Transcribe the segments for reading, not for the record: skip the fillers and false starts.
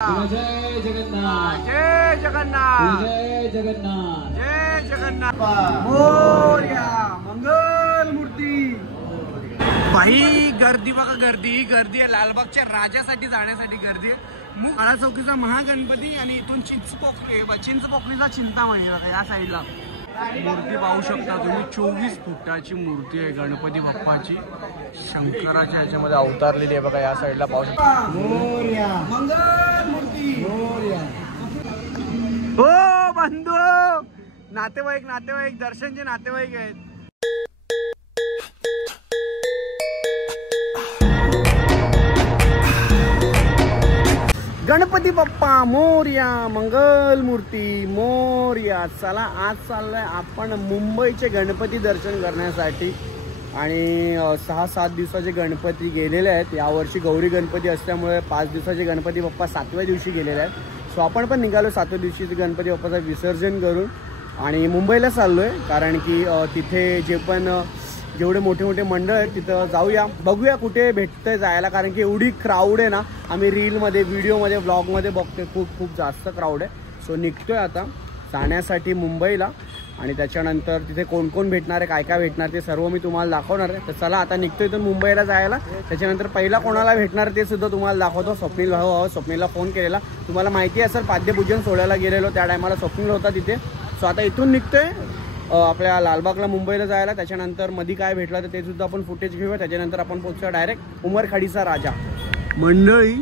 जय जगन्नाथ जय जगन्नाथ जय जगन्नाथ जय जगन्नाथ मोरया मंगल मूर्ती। भाई गर्दी बघा, गर्दी गर्दी आहे. लालबागच्या राजासाठी जाण्यासाठी गर्दी आहे. मुळा चौकीचा महागणपती आणि इथून चिंचपोकळीचा चिंतामणी बघा या साईडला मूर्ती पाहू शकता तुम्ही. 24 फुटाची मूर्ती आहे गणपती बाप्पाची, शंकराच्या ह्याच्यामध्ये अवतारलेली आहे बघा. या साईडला पाहू शकता मोरया मंगल मूर्ती मोरया. हो बंधू, नातेवाईक दर्शनचे नातेवाईक आहेत. गणपती बाप्पा मोरया मंगल मूर्ती मोरया. चला आज चाललोय आपण मुंबईचे गणपती दर्शन करण्यासाठी आणि 6-7 दिवसाचे गणपती गेलेले आहेत. यावर्षी गौरी गणपती असल्यामुळे 5 दिवसाचे गणपती बाप्पा 7व्या दिवशी गेलेले आहेत. सो आपण पण निघालो 7व्या दिवशी गणपती बाप्पाचं विसर्जन करून आणि मुंबईला चाललोय. कारण की तिथे जेवढे मोठे मोठे मंडळ आहेत तिथं जाऊया, बघूया कुठे भेटतंय जायला. कारण की एवढी क्राऊड आहे ना, आम्ही रीलमध्ये व्हिडिओमध्ये व्लॉगमध्ये बघतोय खूप जास्त क्राऊड आहे. सो निघतोय आता जाण्यासाठी मुंबईला आणि त्याच्यानंतर तिथे कोण कोण भेटणार आहे, काय भेटणार ते सर्व मी तुम्हाला दाखवणार आहे. तर चला आता निघतोय तर मुंबईला जायला. त्याच्यानंतर पहिला कोणाला भेटणार ते सुद्धा तुम्हाला दाखवतो. स्वप्नील भाऊ, स्वप्नीलला फोन केलेला, तुम्हाला माहिती असेल पाद्यपूजन सोहळ्याला गेलेलो त्या टायमाला स्वप्नील होता तिथे. सो आता इथून निघतोय आपल्या लालबागला मुंबईला जायला. त्याच्यानंतर मध्ये काय भेटलं तर ते सुद्धा आपण फुटेज घेऊया. त्याच्यानंतर आपण पोहोचूया डायरेक्ट उमरखाडीचा राजा. मंडळी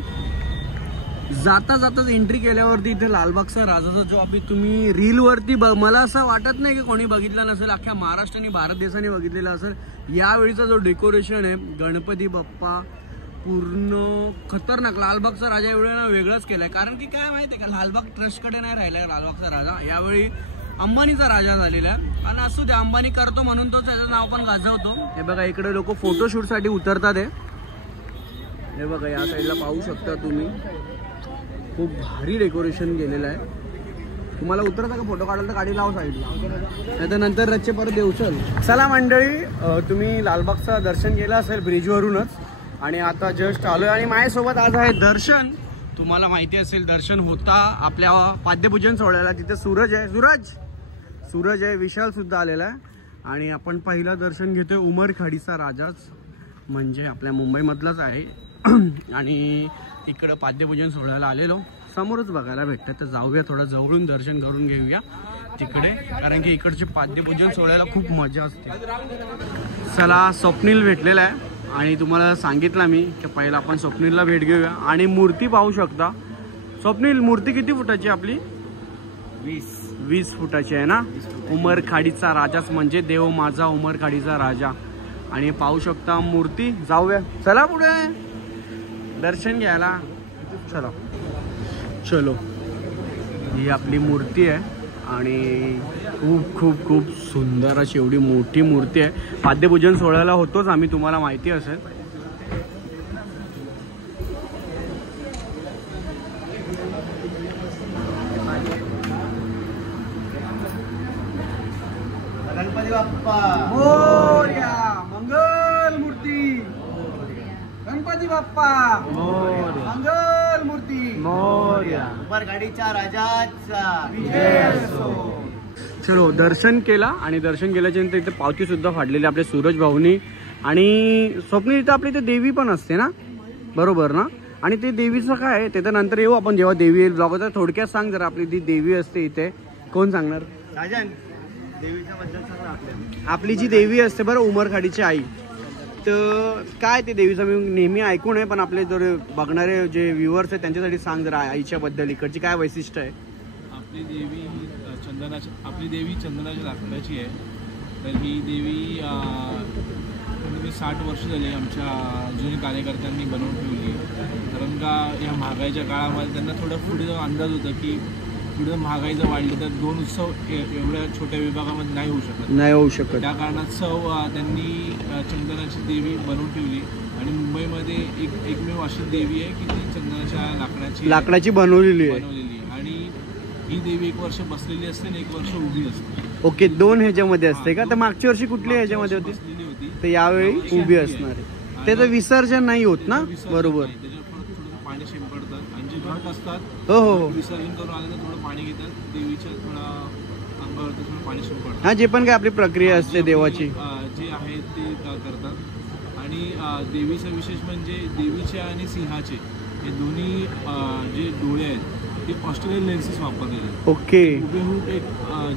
जाता जाताच एंट्री केल्यावरती इथे लालबागचा राजाचा जो आपण तुम्ही रीलवरती मला असं वाटत नाही की कोणी बघितला नसेल, अख्ख्या महाराष्ट्र आणि भारत देशाने बघितलेला असेल. यावेळीचा जो डेकोरेशन आहे गणपती बाप्पा पूर्ण खतरनाक. लालबागचा राजा एवढ्या वेगळाच केलाय. कारण की काय माहिती आहे का, लालबाग ट्रस्टकडे नाही राहिलाय लालबागचा राजा, यावेळी अंबानीचा राजा झालेला आहे. आणि असू दे, अंबानी करतो म्हणून तो त्याचं नाव पण गाजवतो. हे बघा इकडे लोक फोटोशूटसाठी उतरतात. हे बघा या साईडला पाहू शकता तुम्ही, खूप भारी डेकोरेशन केलेलं आहे. तुम्हाला उतरता का फोटो काढायला तर गाडी लाव साईडला, नाही तर नंतर रच्चे परत देऊ. चला मंडळी, तुम्ही लालबागचं दर्शन केलं असेल ब्रिजवरूनच आणि आता जस्ट आलोय आणि माझ्यासोबत आज आहे दर्शन. तुम्हाला माहिती असेल दर्शन होता आपल्या पाद्यपूजन सोहळ्याला, तिथे सूरज आहे, विशाल सुद्धा आलेला आहे आणि आपण पहिलं दर्शन घेतोय उमरखाडीचा राजाच, म्हणजे आपल्या मुंबईमधलाच आहे. आणि तिकडं पाद्यपूजन सोहळ्याला आलेलो, समोरच बघायला भेटतं. तर जाऊया थोडं जवळून दर्शन करून घेऊया तिकडे, कारण की इकडचे पाद्यपूजन सोहळ्याला खूप मजा असते. चला स्वप्नील भेटलेला आहे आणि तुम्हाला सांगितलं मी की पहिला आपण स्वप्नीलला भेट घेऊया. आणि मूर्ती पाहू शकता. स्वप्नील, मूर्ती किती फुटाची आपली? 20 फुटाची आहे ना. उमरखाडीचा राजाच म्हणजे देव माझा उमरखाडीचा राजा. आणि पाहू शकता मूर्ती. जाऊया चला पुढे दर्शन घ्यायला. चलो ही आपली मूर्ती आहे आणि खूप सुंदर अशी एवढी मोठी मूर्ती आहे. पाद्यपूजन सोहळ्याला होतोच आम्ही, तुम्हाला माहिती असेल. गणपती बाप्पा मोरया मंगल मूर्ती. गणपती बाप्पा मंगल मूर्ती मोरया. उमरखाडीच्या राजाचा विजय असो. चलो दर्शन केला आणि दर्शन केल्याच्या नंतर इथे पावती सुद्धा फाडलेली आपल्या सूरज भाऊनी. आणि स्वप्नील इथं आपली इथे देवी पण असते ना, बरोबर ना? आणि ते देवीचं काय आहे ते तर नंतर येऊ आपण जेव्हा देवी येईल ब्लॉग होता. थोडक्यात सांग जरा, आपली ती देवी असते इथे, कोण सांगणार? राजन, देवीच्या बद्दल सांग आपल्याला. आपली जी देवी असते बरं, उमरखाडीची आई, तर काय ते देवीचं मी नेहमी ऐकून आहे, पण आपले जर बघणारे जे व्ह्युअर्स आहेत त्यांच्यासाठी सांग जरा आईच्या बद्दल, इकडची काय वैशिष्ट्य आहे? आपली देवी चंदनाच्या लाकडाची आहे. तर ही देवी 60 वर्ष झाली आमच्या जुन्या कार्यकर्त्यांनी बनवून ठेवली. कारण का या महागाईच्या काळामध्ये त्यांना थोडं पुढे अंदाज होता की पुढे महागाई जर वाढली तर 2 उत्सव एवढ्या छोट्या विभागामध्ये नाही होऊ शकत. त्या कारणास्तव त्यांनी चंदनाची देवी बनवून ठेवली. आणि मुंबईमध्ये एकमेव अशी देवी आहे की ती चंदनाच्या लाकडाची बनवलेली आहे. आणि ही देवी 1 वर्ष बसलेली असते आणि 1 वर्ष उभी असते. ओके, 2 ह्याच्यामध्ये असते का? तर मागच्या वर्षी कुठली ह्याच्यामध्ये होती? तर यावेळी उभी असणार आहे. त्याचं विसर्जन नाही होत ना, बरोबर? पाणी शिंपडतात आणि जे घट असतात, हो हो हो. विसर्जन करून आले तर थोडं पाणी घेतात, देवीच्या थोडा अंगावरती थोडं पाणी शिंपडतात. हा, जे पण काय आपली प्रक्रिया असते देवाची जे आहे ते करतात. आणि देवीचा विशेष म्हणजे देवीचे आणि सिंहाचे हे दोन्ही जे डोळे आहेत ते ऑस्ट्रेलियन लेन्सेस वापरलेले आहेत. ओके. हुबेहूब एक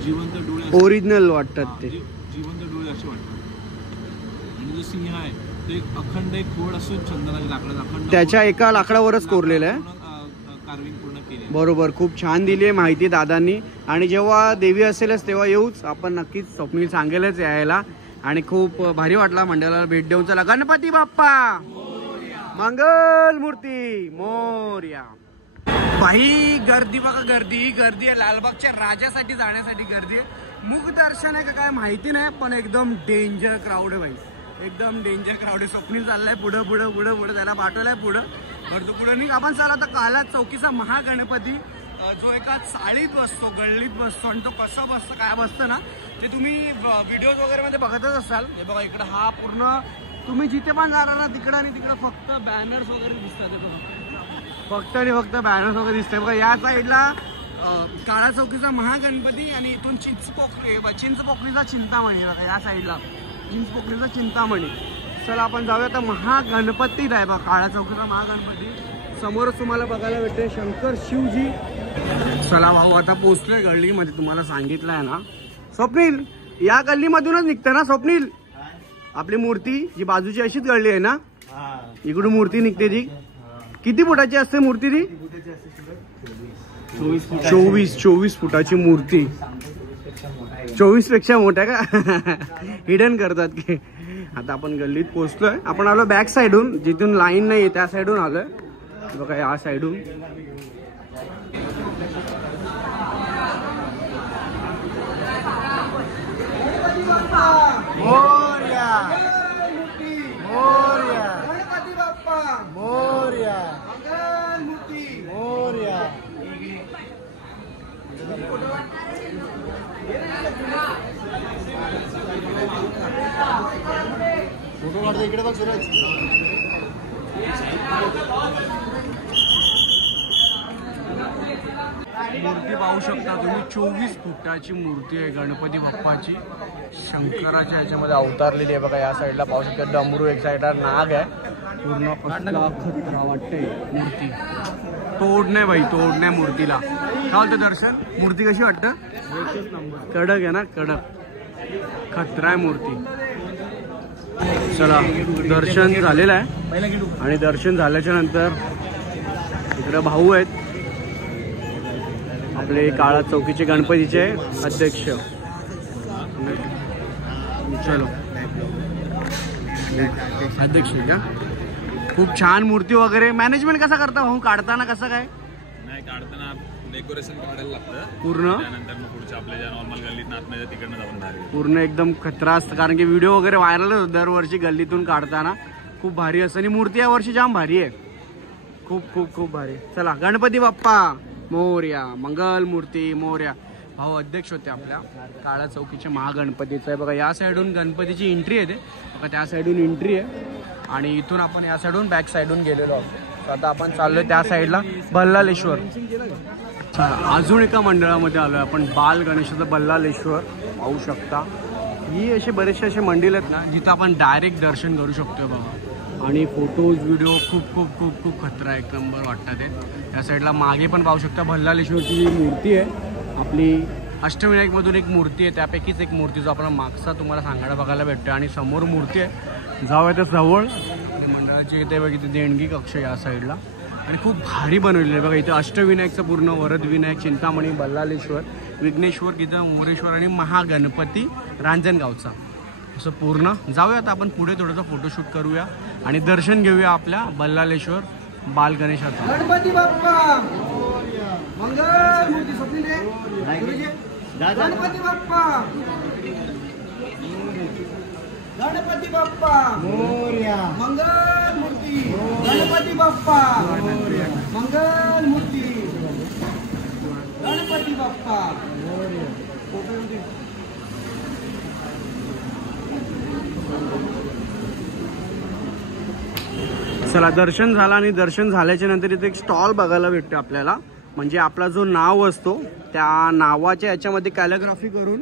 जिवंत डोळे असतात. ओरिजिनल वाटतात ते. जिवंत डोळे असे वाटतात. आणि जो सिंह आहे तो एक अखंड एक खोड असतो चंदनाच्या लाकडाचा, अखंड त्याच्या एका लाकडावरच कोरलेलं आहे. कार्विंग पूर्ण केली. बरोबर, खूप छान दिली आहे माहिती दादांनी. आणि जेव्हा देवी असेलच तेव्हा येऊच आपण, नक्कीच स्वप्नील सांगेलच यायला. आणि खूप भारी वाटला मंडळाला भेट देऊन. चला, गणपती बाप्पा मंगल मूर्ती मोरया. बाई गर्दी बघा, गर्दी गर्दी आहे. लालबागच्या राजासाठी जाण्यासाठी गर्दी आहे. मुख दर्शन आहे का काय माहिती नाही, पण एकदम डेंजर क्राऊड आहे भाई, एकदम डेंजर क्राऊड आहे. स्वप्नील चाललाय पुढं पुढं पुढं पुढं, त्याला पाठवलाय पुढं. बरं, पुढं नाही आपण चला आता. काला चौकीचा महागणपती जो एका चाळीत बसतो, गल्लीत बसतो, आणि तो कसं बसतं काय बसतं ना ते तुम्ही व्हिडिओज वगैरे मध्ये बघतच असाल. हे बघा इकडं हा पूर्ण, तुम्ही जिथे पण जाणार ना तिकडं आणि तिकडं फक्त बॅनर्स वगैरे दिसतात. फक्त आणि फक्त बॅनर्स वगैरे दिसतात. बघा या साईडला काळा चौकीचा महागणपती आणि इथून चिंचपोकळीचा चिंतामणी. बघा या साईडला चिंचपोकळीचा चिंतामणी. चला आपण जाऊया आता. महागणपतीत आहे बघा काळा चौकीचा महागणपती. समोरच तुम्हाला बघायला भेटते शंकर शिवजी. चला भाऊ, आता पोहोचलोय गल्लीमध्ये. तुम्हाला सांगितलं आहे ना स्वप्नील, या गल्लीमधूनच निघतं ना स्वप्नील आपली मूर्ती, जी बाजूची अशीच गल्ली आहे ना, इकडून मूर्ती निघते. ती किती फुटाची असते मूर्ती? ती 24 फुटाची मूर्ती. 24 पेक्षा मोठ्या का? हिडन करतात की. आता आपण गल्लीत पोहोचलोय. आपण आलो बॅक साईडून, जिथून लाईन नाही त्या साईडून आलोय बघा, या साईडून. मोरया मोरया गणपती बाप्पा मोरया मंगल मूर्ती मोरया. फोटो काढतो इकडे बघ सूरज. मूर्ती पाहू शकता तुम्ही, 24 फुटाची मूर्ती आहे गणपती बाप्पाची. शंकराच्या ह्याच्यामध्ये अवतारलेली आहे बघा. या साईडला पाहू शकता डमरू, एक साईडला नाग आहे. पूर्ण खतरा वाटते मूर्ती. तोड नाही भाई, तोड नाही मूर्तीला. काय होतं दर्शन? मूर्ती कशी वाटतं? कडक आहे ना, कडक. खतरा आहे मूर्ती. चला, दर्शन झालेलं आहे. आणि दर्शन झाल्याच्या नंतर इकडे भाऊ आहेत आपले काळा चौकीचे गणपतीचे अध्यक्ष. चलो अध्यक्ष का. खूप छान मूर्ती वगैरे. मॅनेजमेंट कसा करता भाऊ? काढताना कसं काय? नाही, काढताना डेकोरेशन काढायला लागतं पूर्ण. त्यानंतर मग पुढच्या आपल्या ज्या नॉर्मल गल्लीत आतमध्ये तिकडनं जाऊन बाहेर पूर्ण एकदम खतरा असतं. कारण की व्हिडिओ वगैरे व्हायरल होतो दरवर्षी गल्लीतून काढताना. खूप भारी असतं. आणि मूर्ती या वर्षी जाम भारी आहे. खूप खूप खूप भारी. चला, गणपती बाप्पा मोरया मंगल मूर्ती मोरया. भाऊ अध्यक्ष होते आपल्या काळा चौकीच्या महागणपतीचं आहे बघा. या साईडून गणपतीची एंट्री आहे. ते बघा त्या साईडून एंट्री आहे. आणि इथून आपण या साईडून बॅक साईडून गेलेलो आहोत. आता आपण चाललोय त्या साईडला बल्लालेश्वर. अजून एका मंडळामध्ये आलोय आपण, बाल गणेशाचं बल्लालेश्वर. पाहू शकता ही असे बरेचसे असे मंदिर आहेत ना जिथं आपण डायरेक्ट दर्शन करू शकतोय बघा. आणि फोटोज व्हिडिओ खूप खूप खूप खूप खतरा एक नंबर वाटतात ते. त्या साईडला मागे पण पाहू शकता बल्लालेश्वरची मूर्ती आहे आपली. अष्टविनायकमधून एक मूर्ती आहे, त्यापैकीच एक मूर्ती जो आपण मागचा तुम्हाला सांगायला बघायला भेटतो. आणि समोर मूर्ती आहे, जाऊया त्या जवळ. मंडळाची इथे बघा, इथे देणगी कक्ष या साईडला. आणि खूप भारी बनवलेलं आहे बघा. इथं अष्टविनायकचं पूर्ण, वरदविनायक, चिंतामणी, बल्लालेश्वर, विघ्नेश्वर, इथं मोरेश्वर आणि महागणपती रांजणगावचा असं पूर्ण. जाऊया आता आपण पुढे थोडंसं फोटोशूट करूया आणि दर्शन घेऊया आपल्या बल्लालेश्वर बाल गणेशाचं. गणपती बाप्पा मंगल मूर्ती. स्वप्नील रे गणपती बाप्पा गणपती बाप्पा मोरया मंगल मूर्ती. गणपती बाप्पा मंगल मूर्ती. गणपती बाप्पा मोरया. चला दर्शन झालं आणि दर्शन झाल्याच्या नंतर इथे एक स्टॉल बघायला भेटतो आपल्याला. म्हणजे आपला जो नाव असतो त्या नावाच्या याच्यामध्ये कॅलिग्राफी करून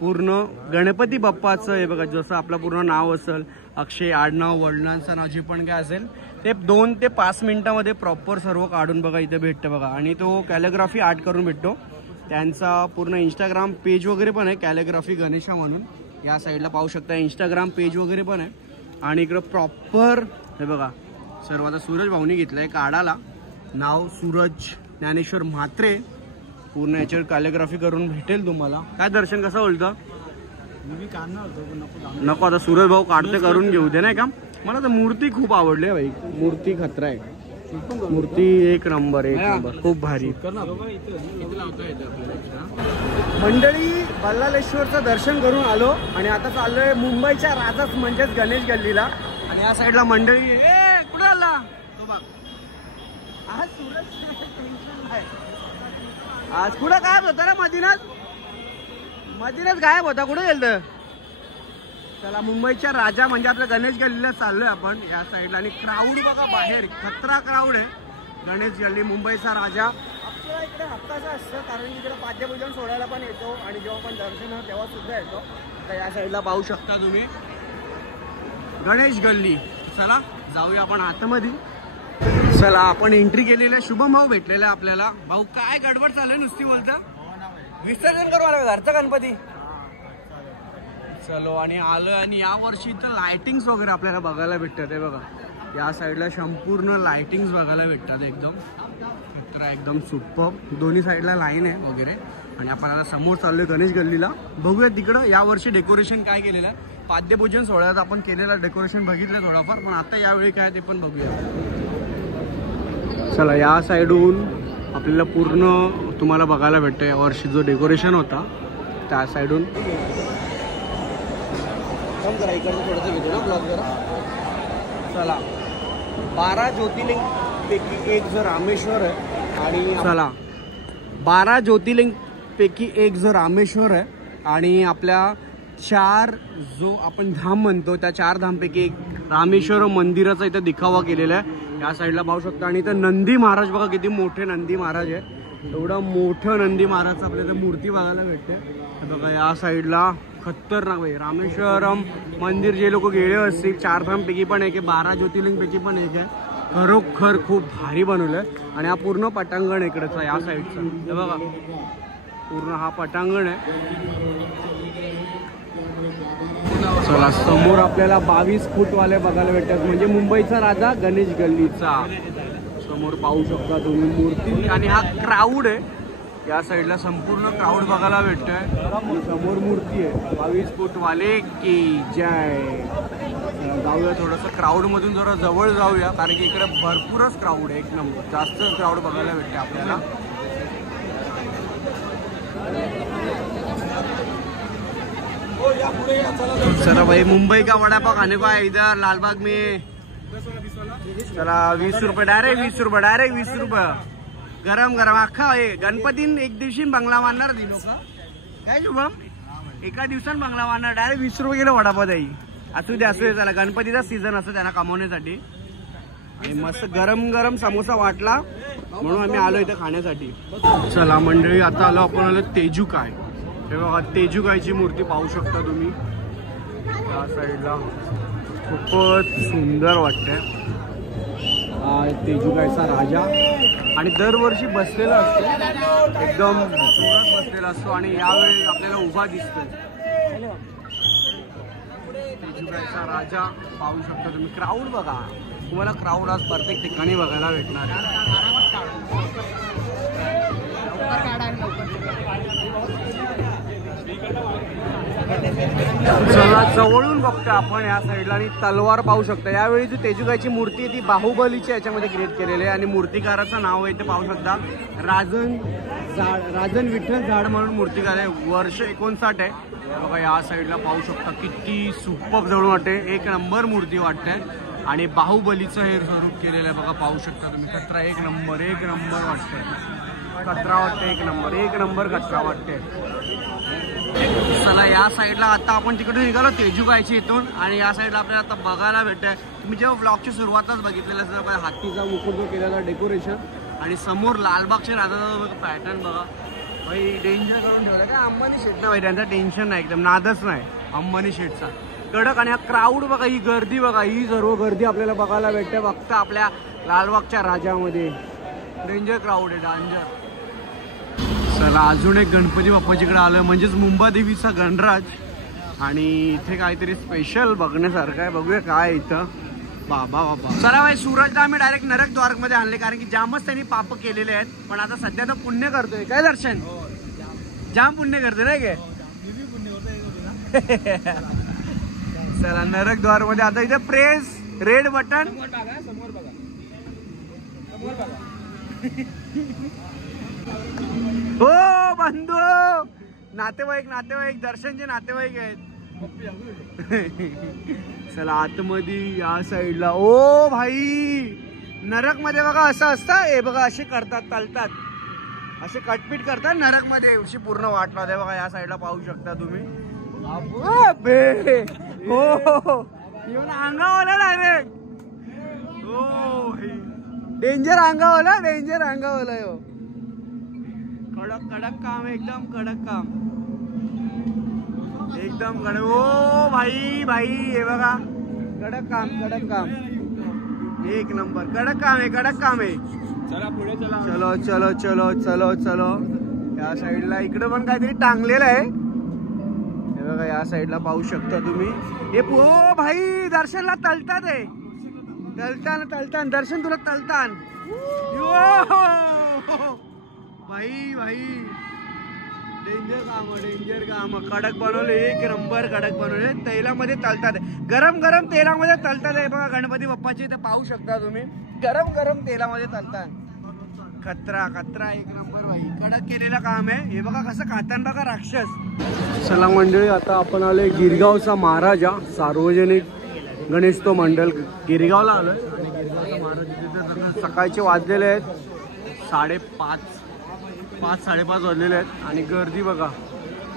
पूर्ण गणपती बाप्पाचं हे बघा जसं आपलं पूर्ण नाव असेल अक्षय आडनाव वडिलांचं नाव जे पण काय असेल ते 2 ते 5 मिनिटामध्ये प्रॉपर सर्व काढून बघा इथे भेटतं बघा. आणि तो कॅलिग्राफी आर्ट करून भेटतो. त्यांचा पूर्ण इंस्टाग्राम पेज वगैरे पण आहे कॅलिग्राफी गणेशा म्हणून. या साईडला पाहू शकता इंस्टाग्राम पेज वगैरे पण आहे. आणि इकडं प्रॉपर हे बघा सर्व आता सूरज भाऊनी घेतलंय काढाला नाव सूरज ज्ञानेश्वर म्हात्रे. पूर्ण याच्यावर कॅलिग्राफी करून भेटेल तुम्हाला. काय दर्शन कसं बोलतं नको आता सूरज भाऊ काढते करून घेऊ दे नाही का. मला तर मूर्ती खूप आवडली भाई. मूर्ती खतरा आहे. मूर्ती एक नंबर खूप भारी. मंडळी बल्लाळेश्वरचं दर्शन करून आलो आणि आता चाललोय मुंबईच्या राजाच म्हणजेच गणेश गल्लीला. आणि या साईडला मंडळी कुठे आला तो बघ. आज सूरज आज कुठं गायब होता ना मदिनाच गायब होता. कुठे गेलं. चला मुंबईच्या राजा म्हणजे आपल्या गणेश गल्लीला चाललोय आपण या साईडला. आणि क्राऊड बघा बाहेर खतरा क्राऊड आहे. गणेश गल्ली मुंबईचा राजा आपल्याला इकडे हक्काचं असतं कारण इकडे पाद्यपूजन सोडायला पण येतो आणि जेव्हा पण दर्शन तेव्हा सुद्धा येतो. तर या साईडला पाहू शकता तुम्ही गणेश गल्ली. चला जाऊया आपण आतमध्ये. चला आपण एंट्री केलेल्या शुभम भाऊ भेटलेला आपल्याला. भाऊ काय गडबड चालू नुसती बोलतं. विसर्जन करू आलं घरचा गणपती. चलो आणि आलोय आणि या वर्षी तर लाइटिंग्स वगैरे आपल्याला बघायला भेटतात. हे बघा या साईडला संपूर्ण लाइटिंग्स बघायला भेटतात. एकदम सुपर. दोन्ही साईडला लाईन आहे वगैरे. आणि आपण आता समोर चाललोय गणेश गल्लीला. बघूया तिकडं या वर्षी डेकोरेशन काय केलेलं आहे. पाद्यपूजन सोहळ्यात आपण केलेलं डेकोरेशन बघितलं थोडंफार पण आता यावेळी काय ते पण बघूया. चला या साईडहून आपल्याला पूर्ण तुम्हाला बघायला भेटतं या वर्षी जो डेकोरेशन होता त्या साईडहून. थोडंसं घेतो ना ब्लॉग जरा. चला 12 ज्योतिर्लिंग पैकी एक जो रामेश्वर आहे. आणि चला 12 ज्योतिर्लिंग पैकी एक जो रामेश्वर आहे. आणि आपल्या 4 जो आपण धाम म्हणतो त्या 4 धामपैकी एक रामेश्वर मंदिराचा इथं दिखावा केलेला आहे. या साईडला पाहू शकता. आणि इथं नंदी महाराज बघा किती मोठे नंदी महाराज आहे. एवढं मोठं नंदी महाराजचं आपल्याला मूर्ती बघायला भेटते. बघा या साईडला खतरनाक भाई रामेश्वरम मंदिर जे लोक गेले असतील 4 धामपैकी पण एक आहे 12 ज्योतिर्लिंगपैकी पण एक आहे. खरोखर खूप भारी बनवलंय. आणि हा पूर्ण पटांगण इकडचा या साईडचा हे बघा पूर्ण हा पटांगण आहे. चला समोर आपल्याला 22 फूटवाले बघायला भेटतात म्हणजे मुंबईचा राजा गणेश गल्लीचा. समोर पाहू शकता तुम्ही मूर्ती. आणि हा क्राऊड आहे या साईडला संपूर्ण क्राऊड बघायला भेटतोय. समोर मूर्ती आहे 22 फूटवाले की जय. जाऊया थोडंसं क्राऊडमधून जरा जवळ जाऊया कारण की इकडे भरपूरच क्राऊड आहे. एक नंबर जास्त क्राऊड बघायला भेटते आपल्याला. चला भाई मुंबई का वड़ा पाव खाने को है इधर लालबाग में. चला 20 रुपये डायरेक्ट 20 रुपये गरम गरम अख्खा गणपती एक दिवशी बंगला मारणार दिलो का काय शुभम एका दिवसात बंगला मारणार डायरेक्ट 20 रुपये गेलो वडापाव द्याई. असू दे चला गणपतीचा सीझन असतो त्यांना कमवण्यासाठी. आणि मस्त गरम गरम समोसा वाटला म्हणून आम्ही आलो इथे खाण्यासाठी. चला मंडळी आता आलो आपण आलो तेजूकाय. हे बघा तेजूकायची मूर्ती पाहू शकता तुम्ही या साईडला. खूपच सुंदर वाटतंय. तेजूकायचा राजा आणि दरवर्षी बसलेला असतो एकदम जोरात बसलेला असतो. आणि यावेळी आपल्याला उभा दिसतोय. तेजूकायचा राजा पाहू शकता तुम्ही. क्राऊड बघा तुम्हाला क्राऊड आज प्रत्येक ठिकाणी बघायला भेटणार आहे. चला जवळून बघतोय आपण या साईडला. आणि तलवार पाहू शकता. यावेळी जी तेजूकायची मूर्ती आहे ती बाहुबलीच्या याच्यामध्ये क्रिएट केलेली आहे. आणि मूर्तिकाराचं नाव आहे ते पाहू शकता राजन विठ्ठल झाड म्हणून मूर्तिकार आहे. वर्ष 59 आहे. बघा या साईडला पाहू शकता किती सुपर जवळून वाटते. एक नंबर मूर्ती वाटते. आणि बाहुबलीचं हे स्वरूप केलेलं आहे बघा पाहू शकता तुम्ही. कचरा एक नंबर वाटतंय. कचरा वाटते एक नंबर कचरा वाटते. चला या साईडला आता आपण तिकडून निघालो तेजूगायची इथून आणि या साईडला आपल्याला आता बघायला भेटतंय. तुम्ही जेव्हा ब्लॉगची सुरुवातच बघितलेलं असं हातीचा मुकुट जो केलेला डेकोरेशन आणि समोर लालबागच्या राजाचा पॅटर्न बघा भाई डेंजर करून ठेवला काय. अंबानी शेट ना भाई त्यांचा टेन्शन नाही एकदम नादच नाही अंबानी शेटचा कडक. आणि हा क्राऊड बघा ही गर्दी बघा ही सर्व गर्दी आपल्याला बघायला भेटते फक्त आपल्या लालबागच्या राजामध्ये. डेंजर क्राऊड आहे डेंजर. चला अजून एक गणपती बाप्पाच्याकडे आलोय म्हणजेच मुंबादेवीचा गणराज आणि इथे काहीतरी स्पेशल बघण्यासारखं आहे. बघूया काय इथं बाबा बाबा. चला भाई सूरजला आम्ही डायरेक्ट नरक द्वारकमध्ये आणले कारण की जामच त्यांनी पाप केलेले आहेत. पण आता सध्या तर पुण्य करतोय काय दर्शन जाम पुण्य करतोय नाही काय. चला नरक द्वार मध्ये आता इथे प्रेस रेड बटन. हो बंधू नातेवाईक दर्शनचे नातेवाईक आहेत. चला आतमध्ये या साईडला. ओ भाई नरक मध्ये बघा असं असतं हे बघा असे करतात तलतात असे कटपीट करतात नरक मध्ये एवढी पूर्ण वाट लावते बघा. या साईडला पाहू शकता तुम्ही. हो येऊन अंगावला डायरेक्ट. हो डेंजर अंगावला हो. कडक काम एकदम कडक काम एकदम कडक. ओ भाई हे बघा कडक काम एक नंबर कडक काम आहे. चला पुढे चलो या साईडला इकडे पण काहीतरी टांगलेलं आहे हे बघा. या साईडला पाहू शकता तुम्ही. हे ओ भाई दर्शनला तलतात आहे तलतान दर्शन तुला तलतान. भाई डेंजर काम कडक बनवले एक नंबर कडक बनवले. तेलामध्ये तलतात गरम तेलामध्ये तलतात आहे बघा. गणपती बाप्पाचे इथे पाहू शकता तुम्ही गरम तेलामध्ये तलतात. खतरा एक नंबर भाई कडक केलेलं काम आहे. हे बघा कसं खातान बघा राक्षस. चला मंडळी आता आपण आलोय गिरगावचा महाराजा सार्वजनिक गणेशोत्सव मंडळ गिरगावला आलोय. आणि गिरगावचा महाराज सकाळचे वाजलेले आहेत 5:30 वाजलेले आहेत आणि गर्दी बघा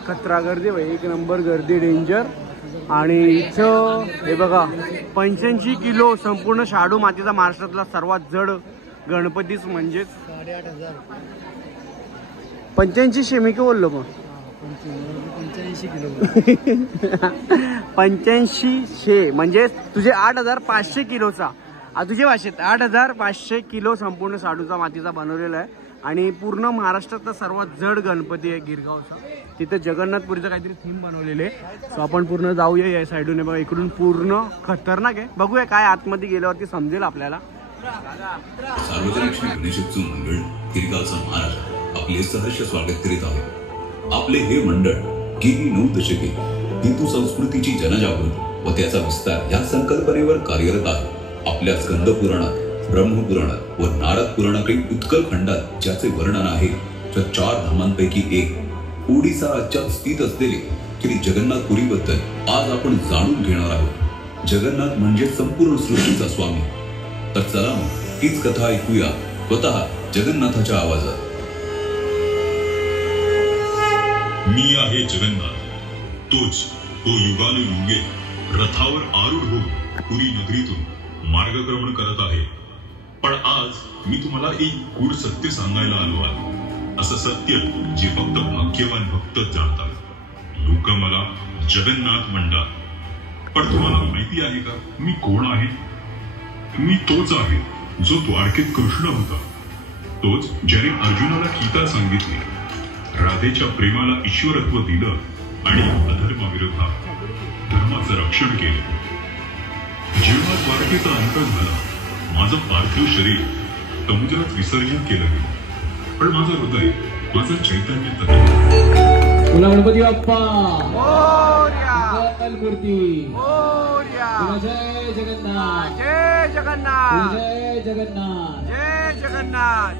खतरा गर्दी भाई एक नंबर गर्दी डेंजर. आणि इथं हे बघा 85 किलो संपूर्ण शाडू मातीचा महाराष्ट्रातला सर्वात जड गणपतीच म्हणजेच 85 मी काय बोललो मग 85 म्हणजे तुझे 8500 किलोचा तुझ्या भाषेत 8500 किलो संपूर्ण शाडूचा मातीचा बनवलेला आहे. आणि पूर्ण महाराष्ट्रातला सर्वात जड गणपती आहे गिरगावचा. तिथे जगन्नाथपुरीचं काहीतरी थीम बनवलेले आहे. सो आपण पूर्ण जाऊया या साईडून बघा. इकडून पूर्ण खतरनाक आहे. बघूया काय आतमध्ये गेल्यावरती समजेल आपल्याला. सार्वजनिक श्री गणेशोत्सव मंडळ गिरगावचा महाराज आपले सहर्ष स्वागत करीत आहे. आपले हे मंडळ गेली 9 दशके हिंदू संस्कृतीची जनजागृती व त्याचा विस्तार या संकल्पनेवर कार्यरत आहे. आपल्या स्कंद पुराणात ब्रह्मपुराणात व नारद पुराणातील उत्कल खंडात ज्याचे वर्णन आहे त्या 4 धामांपैकी एक ओडिसा राज्यात स्थित असलेले श्री जगन्नाथपुरीबद्दल आज आपण जाणून घेणार आहोत. जगन्नाथ म्हणजे संपूर्ण सृष्टीचा स्वामी. तर चला मग हीच कथा ऐकूया स्वतः जगन्नाथाच्या आवाजात. मी आहे जगन्नाथ, तोच तो युगानुयुगे रथावर आरूढ होऊन पुरी नगरीतून मार्गक्रमण करत आहे. पण आज मी तुम्हाला एक गूढ सत्य सांगायला आलो आहे. असं सत्य जे फक्त भाग्यवान भक्तच जाणतात. लोक मला जगन्नाथ म्हणतात. पण तुम्हाला माहिती आहे का मी कोण आहे? मी तोच आहे जो द्वारकेत कृष्ण होता. तोच ज्याने अर्जुनाला गीता सांगितली, राधेच्या प्रेमाला ईश्वरत्व दिलं आणि अधर्माविरोधात धर्माचं रक्षण केलं. जेव्हा द्वारकेचा अंत झाला, माझं पार्थिव शरीर समुद्रात विसर्जन केलं गेलं. पण माझं हृदय, माझं चैतन्य तत्व. तुला गणपती बाप्पा मोरया मूर्ती. मोरया. जय जगन्नाथ. जय जगन्नाथ. जय जगन्नाथ. जय जगन्नाथ.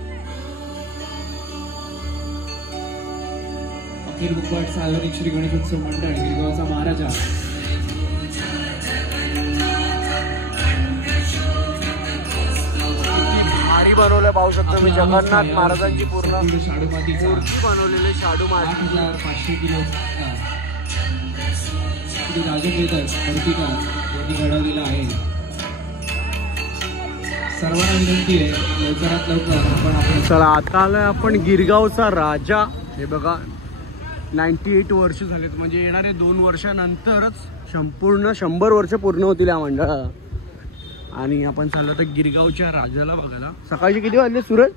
अखिल मुखपाट सार्वजनिक श्री गणेशोत्सव मंडळ गिरगावचा महाराजा. भारी बनवलं पाहू शकतो मी. जगन्नाथ महाराजांची पूर्ण शाडू मातीचा मूर्ती बनवलेली शाडू माती. 8500 किलो श्री राजेंद्र मूर्तिकार यांनी घडवलेला आहे. सर्वांना विनंती आहे लवकरात लवकर आपण चला आता आलोय आपण गिरगावचा राजा. हे बघा 98 वर्ष झालेत, म्हणजे येणारे 2 वर्षानंतरच संपूर्ण 100 वर्ष पूर्ण होतील या मंडळाला. आणि आपण चाललो तर गिरगावच्या राजाला बघायला. सकाळचे किती वाजले सूरज?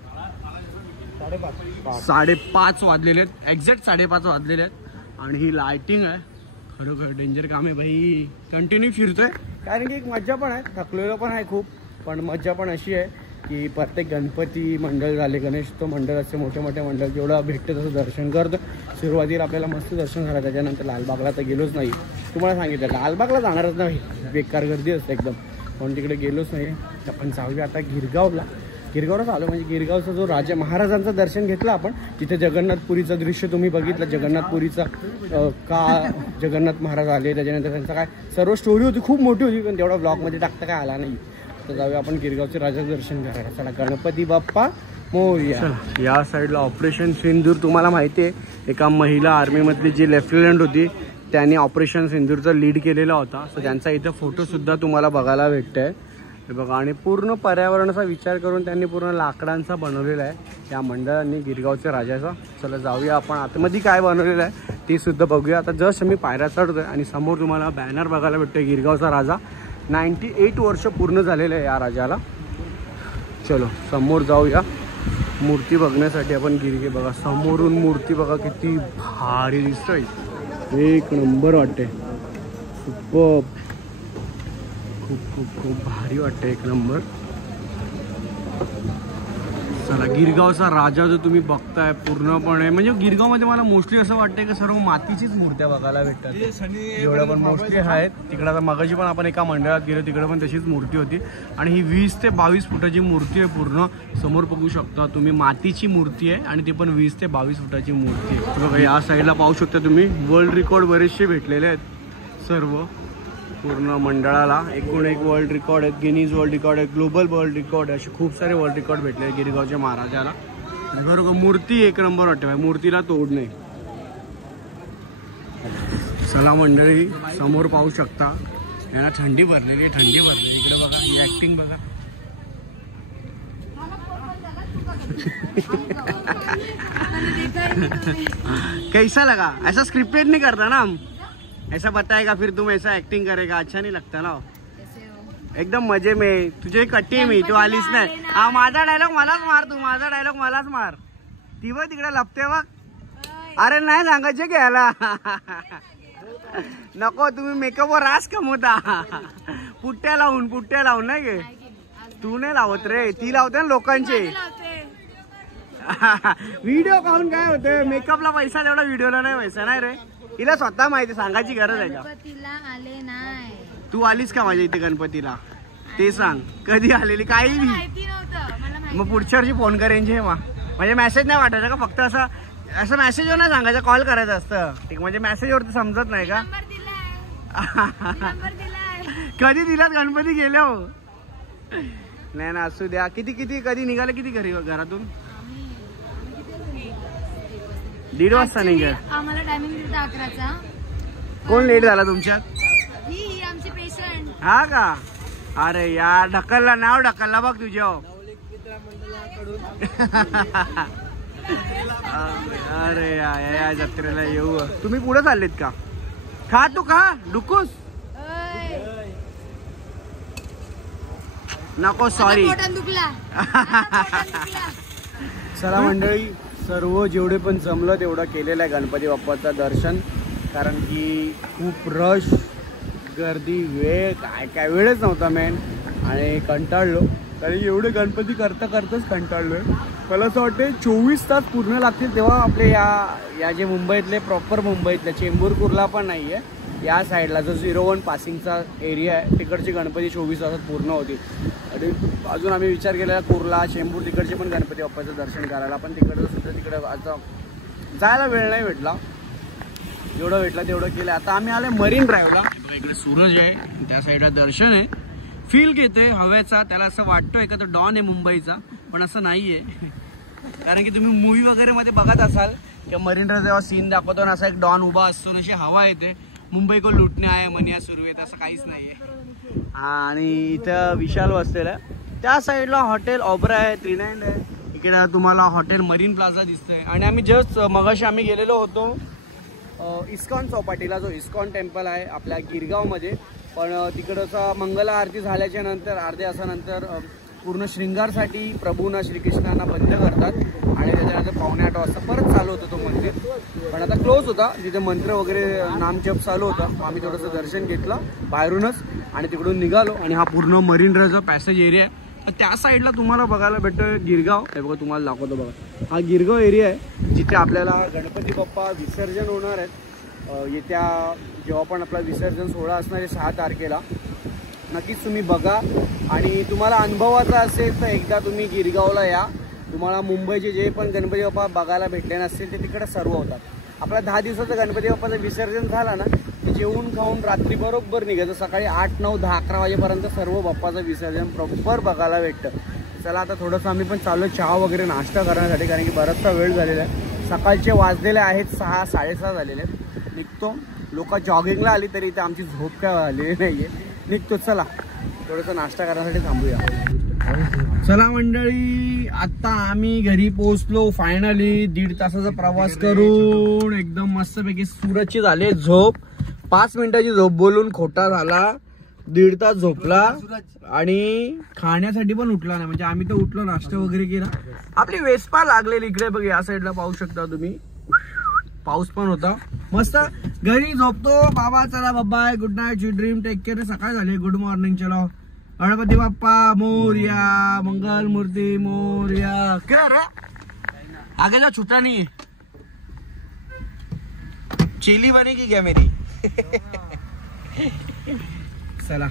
5:30 वाजलेले आहेत, एक्झॅक्ट 5:30 वाजलेले आहेत. आणि ही लाइटिंग आहे, खरोखर डेंजर काम आहे भाई. कंटिन्यू फिरतोय कारण की एक मज्जा पण आहे, थकलेलं पण आहे खूप, पण मज्जा पण अशी आहे की प्रत्येक गणपती मंडळ झाले, गणेशोत्सव मंडळ असे मोठे मोठे मंडळ जेवढं भेटतं तसं दर्शन करतं. सुरुवातीला आपल्याला मस्त दर्शन झालं, त्याच्यानंतर लालबागला तर गेलोच नाही. तुम्हाला सांगितलं लालबागला जाणारच नाही, बेकार गर्दी असते एकदम, पण तिकडे गेलोच नाही. आपण जाऊया आता गिरगावला. गिरगावलाच आलो, म्हणजे गिरगावचा जो राजा महाराजांचं दर्शन घेतलं आपण. तिथे जगन्नाथपुरीचं दृश्य तुम्ही बघितलं, जगन्नाथपुरीचा का जगन्नाथ महाराज आले, त्याच्यानंतर त्यांचा काय सर्व स्टोरी होती, खूप मोठी होती, पण तेवढा ब्लॉगमध्ये टाकता काय आला नाही. तर जाऊया आपण गिरगावचे राजाचं दर्शन करायला. चला, गणपती बाप्पा मोरया. या साईडला ऑपरेशन सिंदूर तुम्हाला माहिती आहे, एका महिला आर्मीमधली जी लेफ्टनंट होती त्यांनी ऑपरेशन सिंदूरचा लीड केलेला होता. सो त्यांचा इथं फोटोसुद्धा तुम्हाला बघायला भेटतंय. हे बघा, आणि पूर्ण पर्यावरणाचा विचार करून त्यांनी पूर्ण लाकडांचा बनवलेला आहे या मंडळांनी गिरगावच्या राजाचा. चला जाऊया आपण आतमध्ये काय बनवलेलं आहे ते सुद्धा बघूया. आता जस्ट मी पायऱ्या चढतोय आणि समोर तुम्हाला बॅनर बघायला भेटतोय गिरगावचा राजा. 98 वर्ष पूर्ण झालेलं आहे या राजाला. चलो समोर जाऊया मूर्ती बघण्यासाठी आपण. गिरगे बघा समोरून मूर्ती बघा किती भारी दिसतोय, एक नंबर वाटते, खूप भारी वाटते, एक नंबर. चला, गिरगावचा राजा जो तुम्ही बघताय पूर्णपणे, म्हणजे गिरगावमध्ये मला मोस्टली असं वाटतंय की सर्व मातीचीच मूर्त्या बघायला भेटतात, जेवढ्या पण मोस्टली आहेत. तिकडे आता मगाशी पण आपण एका मंडळात गेलो, तिकडे पण तशीच मूर्ती होती. आणि ही 20 ते 22 फुटाची मूर्ती आहे पूर्ण. समोर बघू शकता तुम्ही, मातीची मूर्ती आहे आणि ती पण 20 ते 22 फुटाची मूर्ती आहे. बघा या साईडला पाहू शकता तुम्ही, वर्ल्ड रेकॉर्ड बरेचसे भेटलेले आहेत सर्व पूर्ण मंडळाला. एकूण एक वर्ल्ड रेकॉर्ड आहेत, गिनीज वर्ल्ड रेकॉर्ड आहे, ग्लोबल वर्ल्ड रेकॉर्ड आहे, असे खूप सारे वर्ल्ड रेकॉर्ड भेटले गिरगावच्या महाराजाला. बरोबर, मूर्ती एक नंबर वाटते भाई, मूर्तीला तोड नाही. चला मंडळी, समोर पाहू शकता, यांना थंडी भरलेली, थंडी भरलेली. इकडे बघा, ही ऍक्टिंग बघा. कैसा लगा? ऐसा स्क्रिप्टेड नहीं करता ना हम, ऐसा बताएगा फिर तुम ऐसा एक्टिंग करेगा, अच्छा नहीं लगता ना. एकदम मजे में. तुझे कट्टी मी, तू आलीस नाही. हा माझा डायलॉग मलाच मार, तू माझा डायलॉग मलाच मार. ती बघ तिकडे लपते बघ. अरे नाही सांगायचे की याला नको, तुम्ही मेकअपवर रास कमवता. पुट्ट्या लावून नाही गे, तू नाही लावत रे, ती लावते ना लोकांचे व्हिडिओ. पाहून काय होतं, मेकअपला पैसा तेवढा व्हिडिओला नाही पैसा नाही रे. तिला स्वतः माहिती, सांगायची गरज आहे का? आले नाही. तू आलीस का माझ्या इथे गणपतीला ते सांग, कधी आलेली? काही नाही. मग पुढच्या वर्षी फोन करेन जेव्हा. म्हणजे मेसेज नाही पाठवायचा का, फक्त असं मेसेजवर नाही सांगायचं, कॉल करायचं असतं. ठीक, म्हणजे मेसेजवरती समजत नाही का? कधी दिलात गणपती गेले हो? नाही ना, असू द्या. किती कधी निघाले, किती घरातून? 1:30 वाजता निघाल. आम्हाला टायमिंग दिला 11चा. कोण लेट झाला तुमच्यात? ही आमची पेशंट. हा का? अरे यार, ढकलला, नाव ढकलला बघ तुझ्या. अरे या जत्रेला येऊ. तुम्ही पुढे चाललेत का? खा तू, खा डुकूस. नको, सॉरी. चला मंडळी, सर्व जेवढे पण जमलं तेवढं केलेलं आहे गणपती बाप्पाचं दर्शन. कारण की खूप रश, गर्दी, वेळ काय वेळच नव्हता मेन. आणि कंटाळलो, कारण एवढे गणपती करताच कंटाळलो आहे. मला असं वाटतं 24 तास पूर्ण लागतील तेव्हा आपले या जे मुंबईतले प्रॉपर मुंबईतले चेंबूर कुर्ला पण नाही आहे, या साईडला जो 01 पासिंगचा एरिया आहे तिकडचे गणपती 24 तासात पूर्ण होतील. आणि अजून आम्ही विचार केलेला कुर्ला, चेंबूर तिकडचे पण गणपती बाप्पाचं दर्शन करायला, पण तिकडचं सुद्धा तिकडे आता जायला वेळ नाही भेटला. जेवढं भेटलं तेवढं केलं. आता आम्ही आले मरीन ड्राईव्हला. इकडे सूरज आहे, त्या साईडला दर्शन आहे. फील घेते हव्याचा, त्याला असं वाटतोय का तो डॉन आहे मुंबईचा, पण असं नाही आहे. कारण की तुम्ही मूवी वगैरे मध्ये बघत असाल किंवा मरीन ड्राईव्ह जेव्हा सीन दाखवतो ना, असा एक डॉन उभा असतो, अशी हवा येते. मुंबई को लुटणे आहे मनिया सुरू आहे असं काहीच नाही आहे. हा आणि इथं विशाल बसलेला आहे. त्या साईडला हॉटेल ऑबरा आहे, 39 आहे. इकडे तुम्हाला हॉटेल मरीन प्लाझा दिसतंय. आणि आम्ही जस्ट मगाशी आम्ही गेलेलो होतो इस्कॉन चौपाटीला, जो इस्कॉन टेम्पल आहे आपल्या गिरगावमध्ये. पण तिकडचा मंगल आरती झाल्याच्या नंतर अर्ध्या तासानंतर पूर्ण शृंगारसाठी प्रभूंना श्रीकृष्णांना बंद करतात आणि त्याच्यानंतर 7:45 वाजता परत चालू होतं तो मंदिर. पण आता क्लोज होता, तिथे मंत्र वगैरे नामजप चालू होता. आम्ही थोडंसं दर्शन घेतलं बाहेरूनच आणि तिकडून निघालो. आणि हा पूर्ण मरीन ड्राईव्हचा पॅसेज एरिया आहे. तर त्या साईडला तुम्हाला बघायला भेटतं गिरगाव. हे बघा तुम्हाला दाखवतो बघा, हा गिरगाव एरिया आहे जिथे आपल्याला गणपती बाप्पा विसर्जन होणार आहेत. येत्या जेव्हा पण आपला विसर्जन सोहळा असणार आहे 6 तारखेला, नक्कीच तुम्ही बघा. आणि तुम्हाला अनुभवाचा असेल तर एकदा तुम्ही गिरगावला या. तुम्हाला मुंबईचे जे पण गणपती बाप्पा बघायला भेटले नसतील ते तिकडे सर्व होतात. आपला 10 दिवसाचं गणपती बाप्पाचं विसर्जन झाला ना, ते जेवून खाऊन रात्री बरोबर निघायचं. सकाळी 8, 9, 10, 11 वाजेपर्यंत सर्व बाप्पाचं विसर्जन प्रॉपर बघायला भेटतं. चला आता थोडंसं आम्ही पण चालू चहा वगैरे नाश्ता करण्यासाठी, कारण की बराचसा वेळ झालेला आहे. सकाळचे वाजलेले आहेत 6, 6:30 झालेले आहेत. निघतो. लोक जॉगिंगला आली तरी इथे आमची झोप काय आलेली नाही आहे. निघतो. चला थोडंसं नाश्ता करण्यासाठी थांबूया. चला मंडळी, आता आम्ही घरी पोहोचलो फायनली. 1.5 तासाचा प्रवास करून एकदम मस्तपैकी. सूरजची झाली झोप, 5 मिनिटाची झोप बोलून खोटा झाला. 1.5 तास झोपला आणि खाण्यासाठी पण उठला नाही. म्हणजे आम्ही तर उठलो, नाश्ता वगैरे केला. आपली वेस्पा लागलेली इकडे बघ, या साईडला पाहू शकता तुम्ही. पाऊस पण होता मस्त. घरी झोपतो. बाबा चला bye, good night, sweet dream, take care. सकाळ झाली, गुड मॉर्निंग. चलो गणपती बाप्पा मोरया, मंगल मूर्ती मोरया. क्या रे आगे जा, छुटा नहीं है. चेली बनेगी क्या मेरी? चला,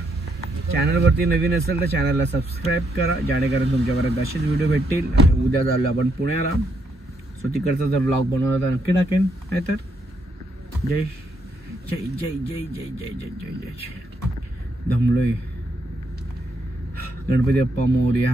चॅनलवरती नवीन असेल तर चॅनलला सबस्क्राईब करा, जेणेकरून तुमच्यापर्यंत असेच व्हिडिओ भेटतील. उद्या चाललो आपण पुण्याला. सो तिकडचा जर ब्लॉग बनवला तर नक्की टाकेन. नाही तर जय जय जय जय जय जय जय जय जय. दमलोय. गणपती बाप्पा मोरया.